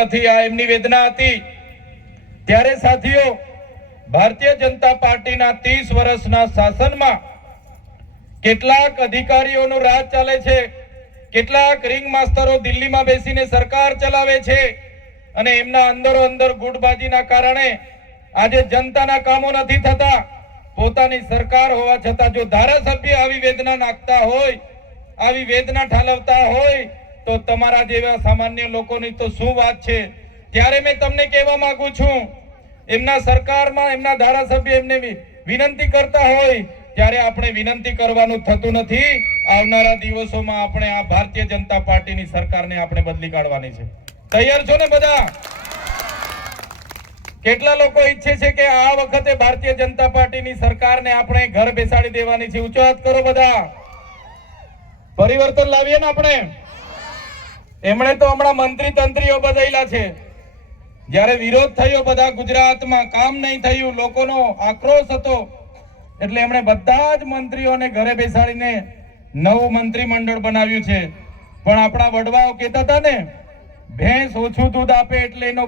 નથી, આ એમની વેદના હતી। ત્યારે સાથીઓ, ભારતીય જનતા પાર્ટીના 30 વર્ષના શાસનમાં કેટલાક અધિકારીઓનું રાજ ચાલે છે, કેટલાક રિંગ માસ્ટરો દિલ્હીમાં બેસીને સરકાર ચલાવે છે અને એમના અંદરો અંદર ગુટબાજીના કારણે આજે જનતાના કામો નથી થતા। પોતાની સરકાર હોવા છતાં જો ધારાસભ્ય આવી વેદના નાખતા હોય, આવી વેદના ઠાલવતા હોય તો તમારા જેવા સામાન્ય લોકોની તો શું વાત છે। ત્યારે મેં તમને કહેવા માંગુ છું, એમના સરકારમાં એમના ધારાસભ્ય એમને વિનંતી કરતા હોય ત્યારે આપણે વિનંતી કરવાનું થતું નથી। આવનારા દિવસોમાં આપણે આ ભારતીય જનતા પાર્ટીની સરકારને આપણે બદલી કાઢવાની છે। તૈયાર છો ને બધા? કેટલા લોકો ઈચ્છે છે કે આ વખતે ભારતીય જનતા પાર્ટીની સરકારને આપણે ઘર બેસાડી દેવાની છે? ઊંચો હાથ કરો બધા। પરિવર્તન લાવીએ ને આપણે। એમણે તો હમણાં મંત્રી તંત્રીઓ બદલ્યા છે। જ્યારે વિરોધ થયો બધા ગુજરાતમાં, કામ નહીં થયું, લોકોનો આક્રોશ હતો, એટલે એમણે બધા જ મંત્રીઓને ઘરે બેસાડીને નવું મંત્રીમંડળ બનાવ્યું છે। પણ આપણા વડવાઓ કહેતા હતા ને, ભેંસ ઓછું દૂધ આપે એટલે એનો